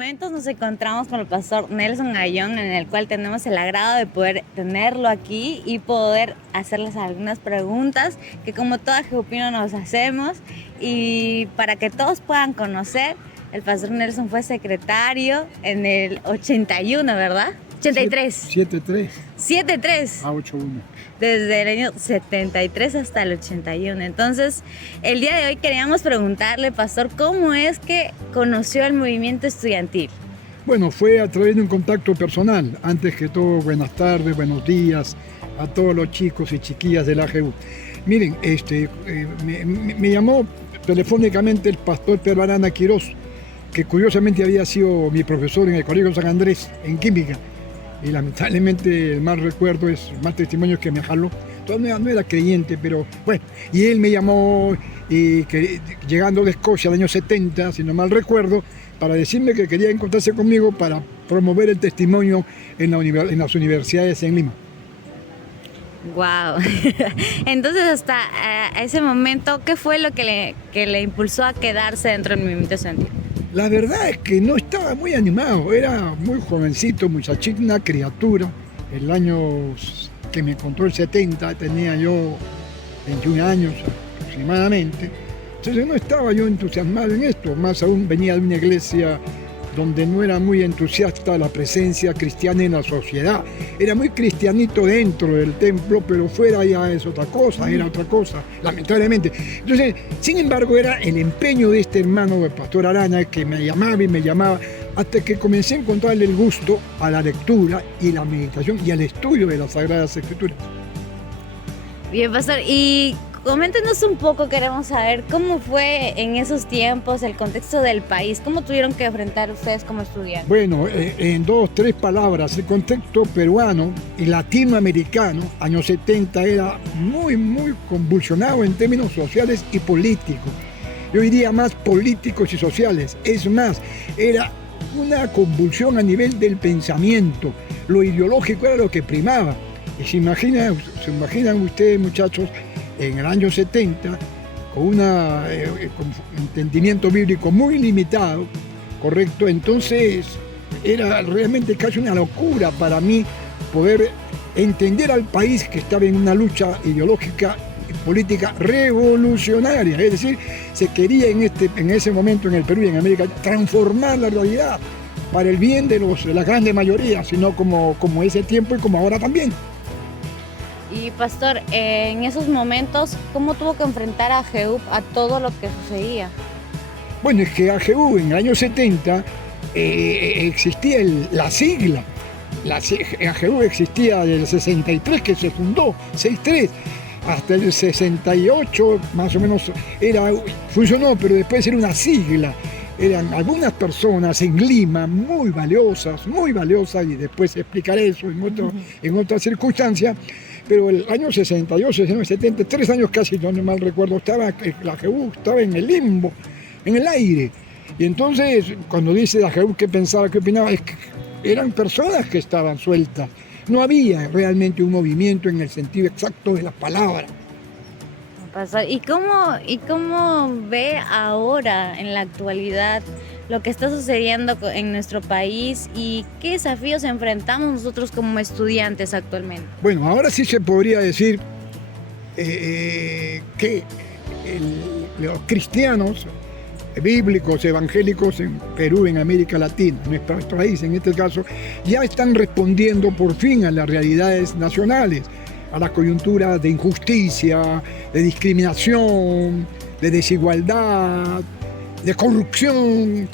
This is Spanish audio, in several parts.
momentos nos encontramos con el pastor Nelson Ayón, en el cual tenemos el agrado de poder tenerlo aquí y poder hacerles algunas preguntas que como toda Jehupino nos hacemos, y para que todos puedan conocer, el pastor Nelson fue secretario en el 81, ¿verdad? 83. 73. 73. A 81. Desde el año 73 hasta el 81. Entonces, el día de hoy queríamos preguntarle, pastor, ¿cómo es que conoció el movimiento estudiantil? Bueno, fue a través de un contacto personal. Antes que todo, buenas tardes, buenos días a todos los chicos y chiquillas de la AGU. Miren, me llamó telefónicamente el pastor Pedro Arana Quirós, que curiosamente había sido mi profesor en el Colegio San Andrés, en química. Y lamentablemente el mal recuerdo es más testimonio que me jaló. Todavía no era creyente, pero bueno. Y él me llamó llegando de Escocia el año 70, si no mal recuerdo, para decirme que quería encontrarse conmigo para promover el testimonio en las universidades en Lima. Wow. Entonces, hasta ese momento, ¿qué fue lo que le impulsó a quedarse dentro del movimiento estudiantil? La verdad es que no estaba muy animado, era muy jovencito, muchachito, una criatura. El año que me encontró el 70, tenía yo 21 años aproximadamente. Entonces no estaba yo entusiasmado en esto, más aún venía de una iglesia donde no era muy entusiasta la presencia cristiana en la sociedad. Era muy cristianito dentro del templo, pero fuera ya es otra cosa, era otra cosa, lamentablemente. Entonces, sin embargo, era el empeño de este hermano, el pastor Arana, que me llamaba y me llamaba, hasta que comencé a encontrarle el gusto a la lectura y la meditación y al estudio de las Sagradas Escrituras. Bien, pastor, y coméntenos un poco, queremos saber cómo fue en esos tiempos el contexto del país, cómo tuvieron que enfrentar ustedes como estudiantes. Bueno, en 2 o 3 palabras, el contexto peruano y latinoamericano, años 70, era muy convulsionado en términos sociales y políticos. Yo diría más políticos y sociales. Es más, era una convulsión a nivel del pensamiento. Lo ideológico era lo que primaba. Y se imaginan ustedes, muchachos, en el año 70, con un entendimiento bíblico muy limitado, ¿correcto? Entonces era realmente casi una locura para mí poder entender al país que estaba en una lucha ideológica y política revolucionaria. Es decir, se quería en ese momento en el Perú y en América transformar la realidad para el bien de la grande mayoría, sino como ese tiempo y como ahora también. Y pastor, en esos momentos, ¿cómo tuvo que enfrentar a JEUP a todo lo que sucedía? Bueno, es que AGU en el año 70 existía la sigla. AGU existía desde el 63, que se fundó, 63, hasta el 68 más o menos funcionó, pero después era una sigla. Eran algunas personas en Lima muy valiosas, y después explicaré eso en otras circunstancias. Pero el año 62, 69, 70, 3 años casi, no mal recuerdo, la AGU estaba en el limbo, en el aire. Y entonces, cuando dice la AGU qué pensaba, qué opinaba, es que eran personas que estaban sueltas. No había realmente un movimiento en el sentido exacto de la palabra. ¿Y cómo ve ahora, en la actualidad, lo que está sucediendo en nuestro país y qué desafíos enfrentamos nosotros como estudiantes actualmente? Bueno, ahora sí se podría decir que los cristianos bíblicos, evangélicos en Perú, en América Latina, en nuestro país en este caso, ya están respondiendo por fin a las realidades nacionales, a la coyuntura de injusticia, de discriminación, de desigualdad, de corrupción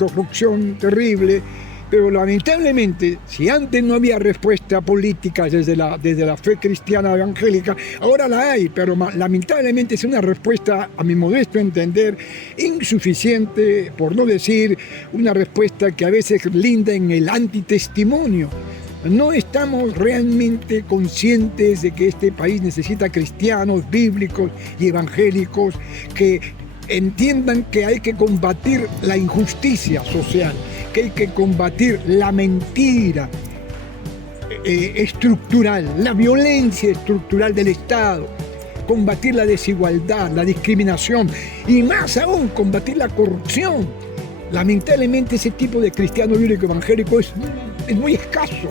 terrible. Pero lamentablemente, si antes no había respuesta política desde la fe cristiana evangélica, ahora la hay, pero lamentablemente es una respuesta, a mi modesto entender, insuficiente, por no decir una respuesta que a veces linda en el antitestimonio. No estamos realmente conscientes de que este país necesita cristianos, bíblicos y evangélicos que entiendan que hay que combatir la injusticia social, que hay que combatir la mentira estructural, la violencia estructural del Estado, combatir la desigualdad, la discriminación y más aún combatir la corrupción. Lamentablemente ese tipo de cristiano bíblico evangélico es muy escaso.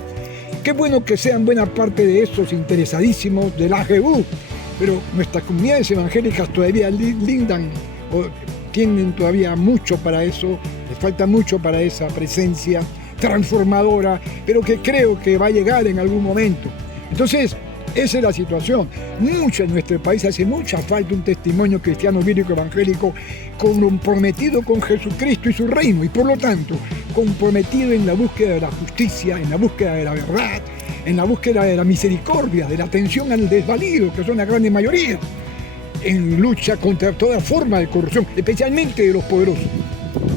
Qué bueno que sean buena parte de esos interesadísimos de la AGU, pero nuestras comunidades evangélicas todavía lindan o tienen todavía mucho para eso, les falta mucho para esa presencia transformadora, pero que creo que va a llegar en algún momento. Entonces, esa es la situación. Mucho en nuestro país hace mucha falta un testimonio cristiano bíblico evangélico comprometido con Jesucristo y su reino, y por lo tanto comprometido en la búsqueda de la justicia, en la búsqueda de la verdad, en la búsqueda de la misericordia, de la atención al desvalido, que son la gran mayoría, en lucha contra toda forma de corrupción, especialmente de los poderosos.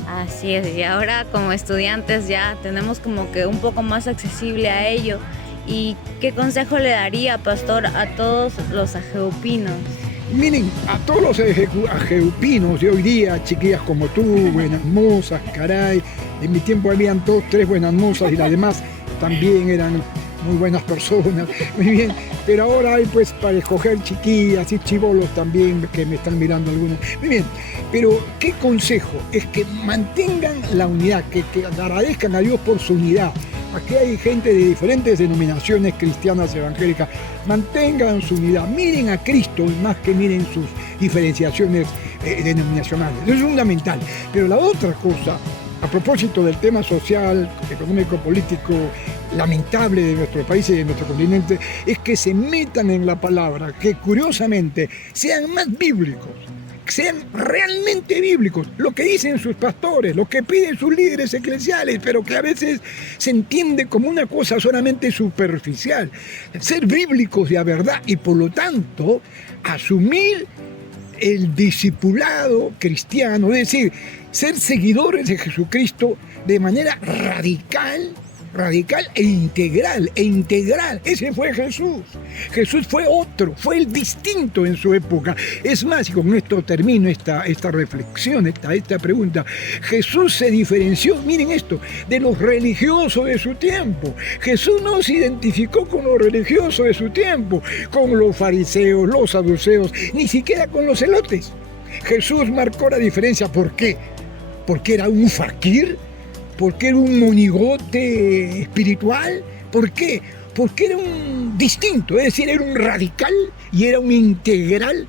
Así es, y ahora como estudiantes ya tenemos como que un poco más accesible a ello. ¿Y qué consejo le daría, pastor, a todos los ageupinos? Miren, a todos los ageupinos de hoy día, chiquillas como tú, buenas mozas, caray, en mi tiempo habían 2, 3 buenas mozas y las demás también eran muy buenas personas, muy bien, pero ahora hay pues para escoger chiquillas y chibolos también, que me están mirando algunos, muy bien, pero ¿qué consejo? Es que mantengan la unidad, que agradezcan a Dios por su unidad. Aquí hay gente de diferentes denominaciones cristianas evangélicas. Mantengan su unidad, miren a Cristo más que miren sus diferenciaciones denominacionales. Eso es fundamental. Pero la otra cosa, a propósito del tema social, económico, político, lamentable de nuestro país y de nuestro continente, es que se metan en la palabra, que curiosamente sean más bíblicos, sean realmente bíblicos, lo que dicen sus pastores, lo que piden sus líderes eclesiales, pero que a veces se entiende como una cosa solamente superficial. Ser bíblicos de verdad y por lo tanto asumir el discipulado cristiano, es decir, ser seguidores de Jesucristo de manera radical e integral. Ese fue Jesús. Jesús fue otro, fue el distinto en su época. Es más, y con esto termino esta reflexión, esta pregunta. Jesús se diferenció, miren esto, de los religiosos de su tiempo. Jesús no se identificó con los religiosos de su tiempo, con los fariseos, los saduceos, ni siquiera con los celotes. Jesús marcó la diferencia. ¿Por qué? Porque era un faquir. ¿Por qué era un monigote espiritual? ¿Por qué? Porque era un distinto, es decir, era un radical y era un integral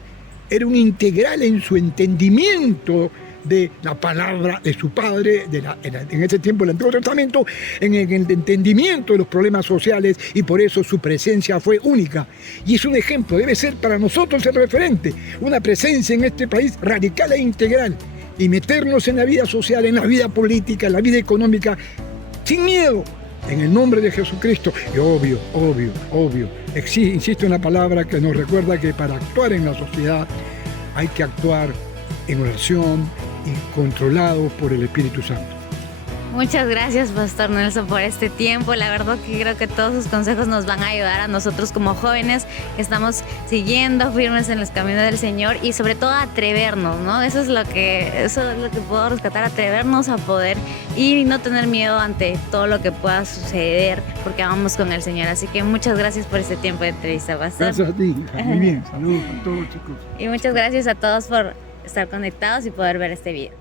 en su entendimiento de la palabra de su padre, en ese tiempo del Antiguo Testamento, en el entendimiento de los problemas sociales, y por eso su presencia fue única. Y es un ejemplo, debe ser para nosotros el referente, una presencia en este país radical e integral. Y meternos en la vida social, en la vida política, en la vida económica, sin miedo, en el nombre de Jesucristo. Y obvio, insisto en la palabra que nos recuerda que para actuar en la sociedad hay que actuar en oración y controlados por el Espíritu Santo. Muchas gracias, Pastor Nelson, por este tiempo. La verdad que creo que todos sus consejos nos van a ayudar a nosotros como jóvenes que estamos siguiendo firmes en los caminos del Señor y sobre todo a atrevernos, ¿no? Eso es lo que puedo rescatar, atrevernos a poder ir y no tener miedo ante todo lo que pueda suceder porque vamos con el Señor. Así que muchas gracias por este tiempo de entrevista, Pastor. Gracias a ti. Muy bien. Saludos a todos, chicos. Y muchas gracias a todos por estar conectados y poder ver este video.